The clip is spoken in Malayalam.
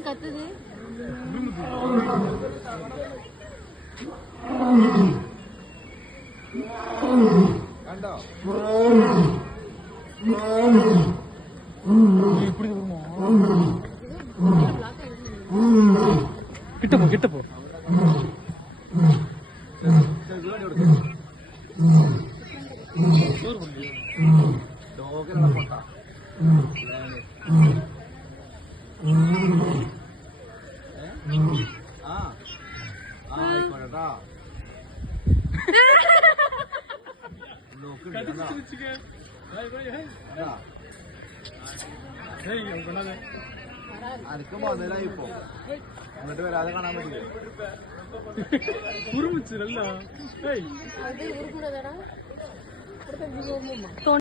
കത്തത് കിട്ടപ്പോ കിട്ടപ്പോ അനക്ക് മുതലായി ഇപ്പൊ എന്നിട്ട് വരാതെ കാണാൻ പറ്റില്ല.